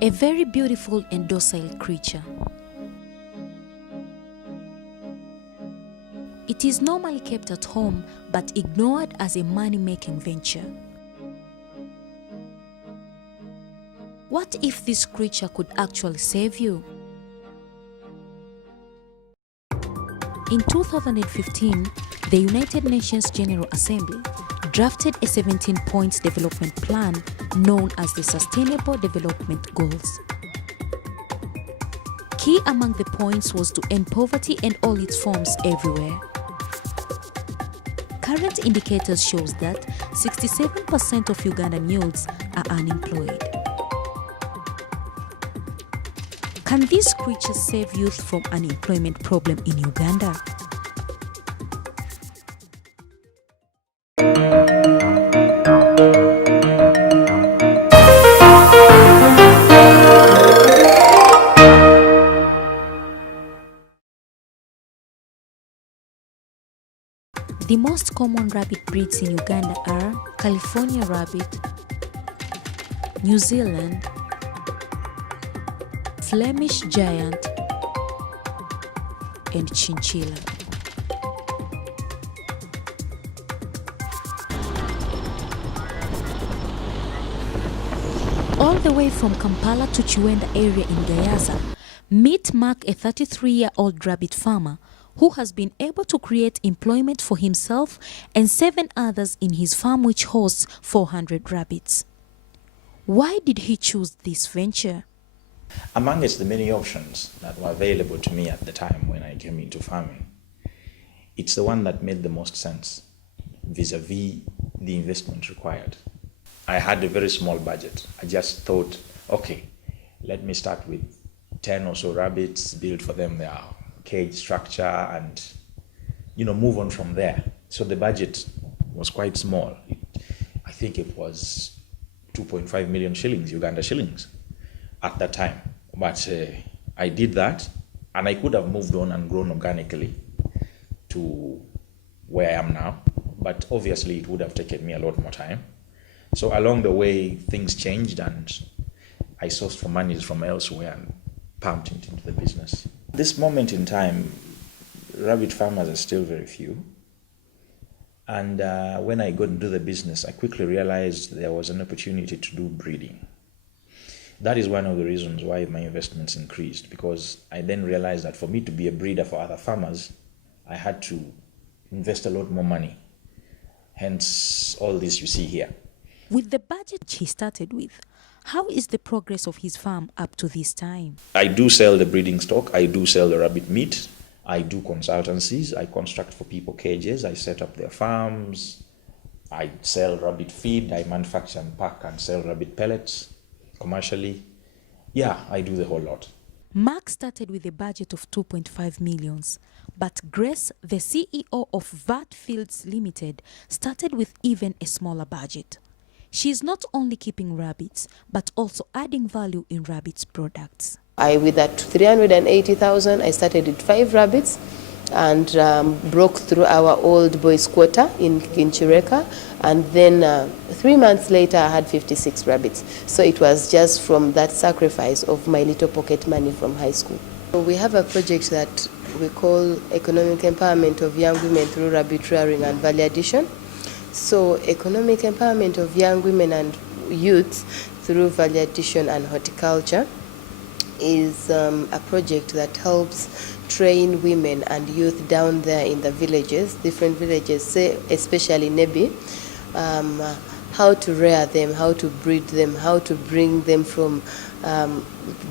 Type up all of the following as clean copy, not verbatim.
A very beautiful and docile creature. It is normally kept at home but ignored as a money-making venture. What if this creature could actually save you? In 2015, the United Nations General Assembly drafted a 17-point development plan known as the Sustainable Development Goals. Key among the points was to end poverty and all its forms everywhere. Current indicators shows that 67% of Ugandan youths are unemployed. Can these creatures save youth from unemployment problem in Uganda? The most common rabbit breeds in Uganda are California rabbit, New Zealand, Flemish giant, and chinchilla. All the way from Kampala to Chiwenda area in Gayaza, meet Mark, a 33-year-old rabbit farmer who has been able to create employment for himself and 7 others in his farm, which hosts 400 rabbits. Why did he choose this venture? Amongst the many options that were available to me at the time when I came into farming, it's the one that made the most sense vis-a-vis the investment required. I had a very small budget. I just thought, okay, let me start with 10 or so rabbits, build for them their cage structure and, move on from there. So the budget was quite small. I think it was 2.5 million shillings, Uganda shillings, at that time. But I did that, and I could have moved on and grown organically to where I am now. But obviously, it would have taken me a lot more time. So along the way, things changed, and I sourced for monies from elsewhere and pumped it into the business. At this moment in time, rabbit farmers are still very few. And when I got into the business, I quickly realized there was an opportunity to do breeding. That is one of the reasons why my investments increased, because I then realized that for me to be a breeder for other farmers, I had to invest a lot more money. Hence, all this you see here. With the budget he started with, how is the progress of his farm up to this time? I do sell the breeding stock, I do sell the rabbit meat, I do consultancies, I construct for people cages, I set up their farms, I sell rabbit feed, I manufacture and pack and sell rabbit pellets commercially. Yeah, I do the whole lot. Mark started with a budget of 2.5 million, but Grace, the CEO of VAT Fields Limited, started with even a smaller budget. She is not only keeping rabbits, but also adding value in rabbits products. With that 380,000, I started with 5 rabbits and broke through our old boys' quarter in Chireka, and then 3 months later I had 56 rabbits. So it was just from that sacrifice of my little pocket money from high school. So we have a project that we call Economic Empowerment of Young Women through Rabbit Rearing and Value Addition. So economic empowerment of young women and youth through value addition and horticulture is a project that helps train women and youth down there in the villages, different villages, say especially Nebi, how to rear them, how to breed them, how to bring them from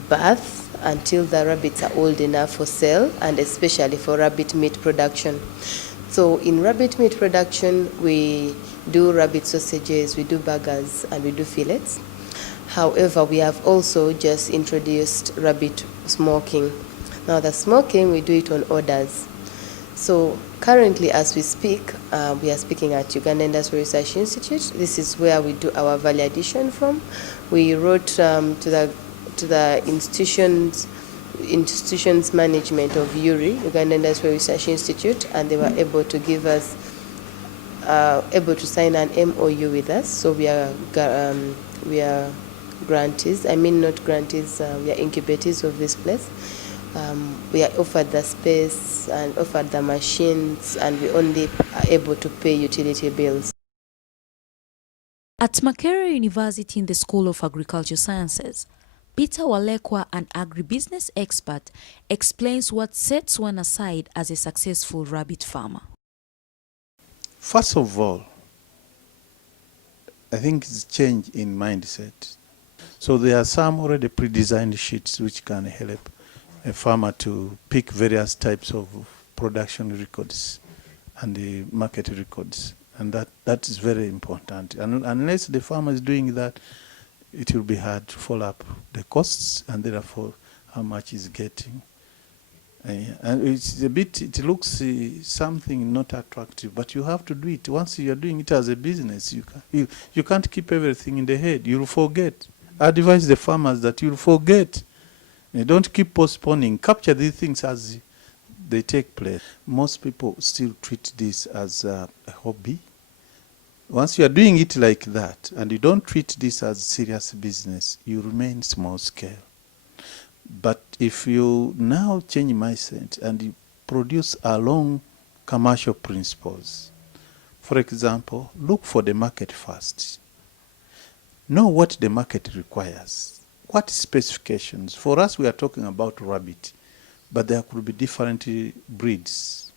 birth until the rabbits are old enough for sale, and especially for rabbit meat production. So in rabbit meat production, we do rabbit sausages, we do burgers, and we do fillets. However, we have also just introduced rabbit smoking. Now the smoking, we do it on orders. So currently, as we speak, we are speaking at Uganda Industry Research Institute. This is where we do our value addition from. We wrote to the institutions management of URI, Uganda Industry Research Institute, and they were able to give us, able to sign an MOU with us. So we are grantees. I mean, not grantees, we are incubators of this place. We are offered the space and offered the machines, and we only are able to pay utility bills. At Makerere University in the School of Agriculture Sciences, Peter Walekwa, an agribusiness expert, explains what sets one aside as a successful rabbit farmer. First of all, I think it's change in mindset. So there are some already pre-designed sheets which can help a farmer to pick various types of production records and the market records. And that is very important. And unless the farmer is doing that, it will be hard to follow up the costs and therefore how much he's getting. And it's a bit, it looks something not attractive, but you have to do it. Once you are doing it as a business, you can't keep everything in the head. You'll forget. I advise the farmers that you'll forget. You don't keep postponing. Capture these things as they take place. Most people still treat this as a hobby. Once you are doing it like that, and you don't treat this as serious business, you remain small scale. But if you now change mindset and you produce along commercial principles, for example, look for the market first. Know what the market requires. What specifications? For us, we are talking about rabbit, but there could be different breeds.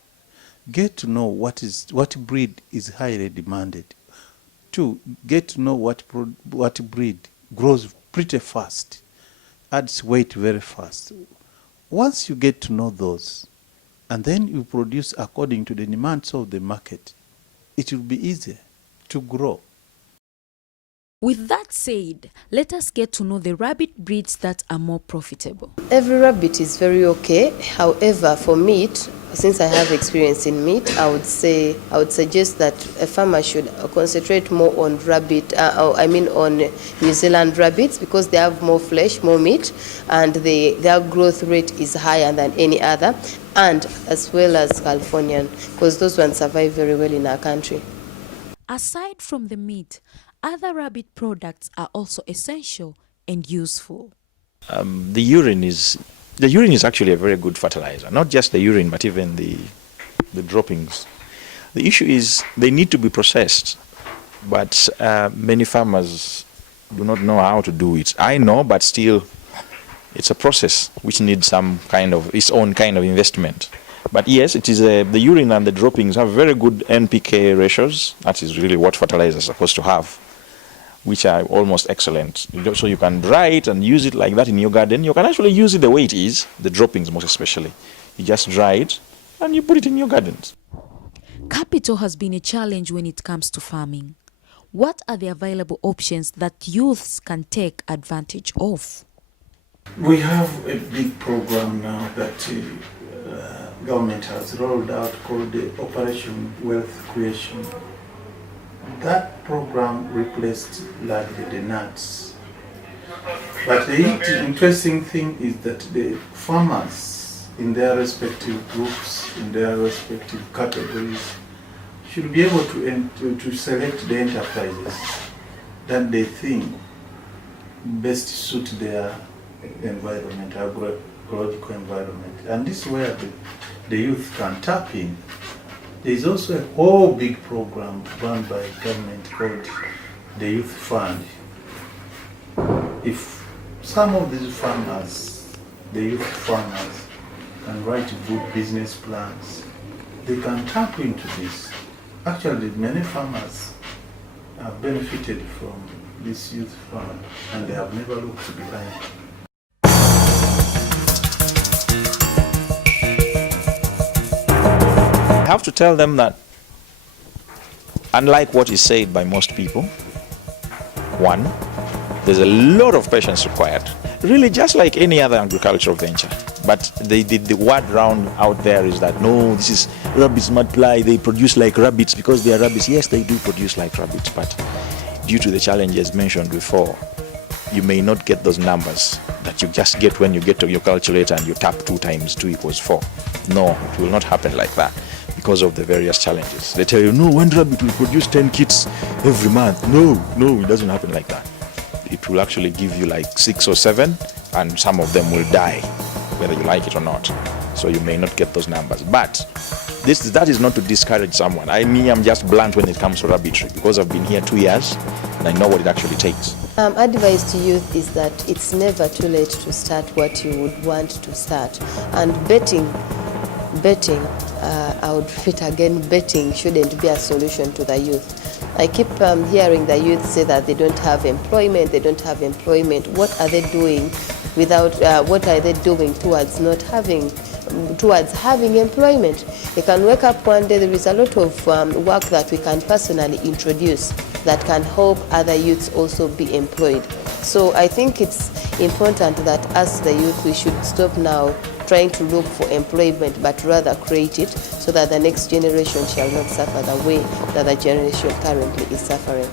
Get to know what breed is highly demanded. 2, get to know what breed grows pretty fast, adds weight very fast. Once you get to know those, and then you produce according to the demands of the market, it will be easier to grow. With that said, let us get to know the rabbit breeds that are more profitable. Every rabbit is very okay. However, for meat, since I have experience in meat, I would suggest that a farmer should concentrate more on on New Zealand rabbits, because they have more flesh, more meat, and their growth rate is higher than any other, and as well as Californian, because those ones survive very well in our country. Aside from the meat, other rabbit products are also essential and useful. The urine is actually a very good fertilizer. Not just the urine, but even the droppings. The issue is they need to be processed, but many farmers do not know how to do it. I know, but still, it's a process which needs its own kind of investment. But yes, it is the urine and the droppings have very good NPK ratios. That is really what fertilizers are supposed to have, which are almost excellent. So you can dry it and use it like that in your garden. You can actually use it the way it is, the droppings most especially. You just dry it and you put it in your gardens. Capital has been a challenge when it comes to farming. What are the available options that youths can take advantage of? We have a big program now that government has rolled out called the Operation Wealth Creation. That program replaced largely the nuts. But the interesting thing is that the farmers in their respective groups, in their respective categories, should be able to select the enterprises that they think best suit their environment, agroecological environment. And this is where the youth can tap in. There is also a whole big program run by government called the Youth Fund. If some of these farmers, the youth farmers, can write good business plans, they can tap into this. Actually, many farmers have benefited from this youth fund and they have never looked behind. I have to tell them that, unlike what is said by most people, 1, there's a lot of patience required. Really, just like any other agricultural venture. But the word round out there is that, no, this is rabbits multiply, they produce like rabbits because they are rabbits. Yes, they do produce like rabbits, but due to the challenges mentioned before, you may not get those numbers that you just get when you get to your calculator and you tap 2 times 2 equals 4. No, it will not happen like that because of the various challenges. They tell you, no, 1 rabbit will produce 10 kits every month. No, it doesn't happen like that. it will actually give you like 6 or 7, and some of them will die, whether you like it or not. So you may not get those numbers. But that is not to discourage someone. I'm just blunt when it comes to rabbitry, because I've been here 2 years and I know what it actually takes. Advice to youth is that it's never too late to start what you would want to start. And betting, I would repeat again, betting shouldn't be a solution to the youth. I keep hearing the youth say that they don't have employment, What are they doing what are they doing towards having employment? They can wake up one day, there is a lot of work that we can personally introduce that can help other youths also be employed. So I think it's important that as the youth, we should stop now trying to look for employment, but rather create it so that the next generation shall not suffer the way that the generation currently is suffering.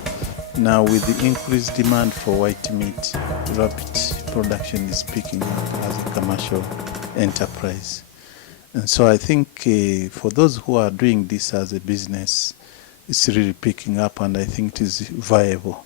Now, with the increased demand for white meat, rabbit production is picking up as a commercial enterprise. And so I think for those who are doing this as a business, it's really picking up, and I think it is viable.